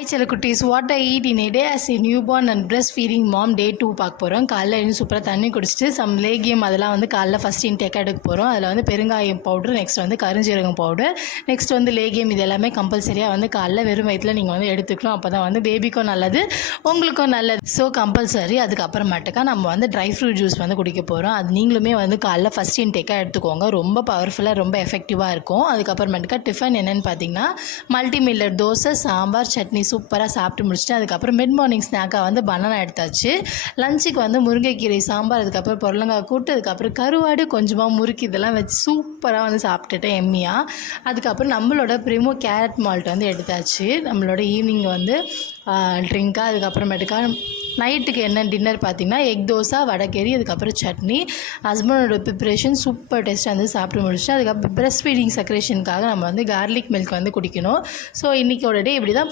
Hi Chelakuttis, what I eat in a day as a newborn and breastfeeding mom day 2 பார்க்க போகிறோம். காலைல எழுந்து சூப்பராக தண்ணி குடிச்சிட்டு சம் லேகியம் அதெல்லாம் வந்து காலைல ஃபஸ்ட் இன்டேக்காக எடுக்க போகிறோம். அதில் வந்து பெருங்காயம் பவுடர், நெக்ஸ்ட் வந்து கருஞ்சீரகம் பவுடர், நெக்ஸ்ட் வந்து லேகியம், இது எல்லாமே கம்பல்சரியாக வந்து காலைல வெறும் வயிற்றில் நீங்கள் வந்து எடுத்துக்கணும். அப்போ தான் வந்து பேபிக்கும் நல்லது, உங்களுக்கும் நல்லது. So compulsory. அதுக்கப்புறமேட்டுக்கா நம்ம வந்து ட்ரை ஃப்ரூட் ஜூஸ் வந்து குடிக்க போகிறோம். அது நீங்களுமே வந்து காலைல ஃபஸ்ட் இன்டேக்காக எடுத்துக்கோங்க. ரொம்ப பவர்ஃபுல்லாக, ரொம்ப எஃபெக்டிவாக இருக்கும். அதுக்கப்புறமேட்டுக்கா டிஃபன் என்னென்னு பார்த்தீங்கன்னா மல்டி மில்லட் தோசை, சாம்பார், சட்னி சூப்பராக சாப்பிட்டு முடிச்சுட்டு அதுக்கப்புறம் மிட் மார்னிங் ஸ்நாக்காக வந்து பனானா எடுத்தாச்சு. லஞ்சுக்கு வந்து முருங்கைக்கீரை சாம்பார், அதுக்கப்புறம் புடலங்காய் கூட்டு, அதுக்கப்புறம் கருவாடு, கொஞ்சமாக முறுக்கு, இதெல்லாம் வச்சு சூப்பராக வந்து சாப்பிட்டுட்டேன் எம்மியாக. அதுக்கப்புறம் நம்மளோட ப்ரிமோ கேரட் மால்ட் வந்து எடுத்தாச்சு நம்மளோட ஈவினிங் வந்து ட்ரிங்காக. அதுக்கப்புறமேட்டுக்கா நைட்டுக்கு என்ன டின்னர் பார்த்திங்கன்னா எக் தோசை, வடைக்கறி, அதுக்கப்புறம் சட்னி. ஹஸ்பண்டோட ப்ரிப்ரேஷன் சூப்பர் டேஸ்ட்டாக வந்து சாப்பிட்டு முடிச்சுட்டு அதுக்கப்புறம் பிரஸ்ட் ஃபீடிங் செக்ரேஷனுக்காக நம்ம வந்து கார்லிக் மில்க் வந்து குடிக்கணும். ஸோ இன்றைக்கோட டே இப்படி தான்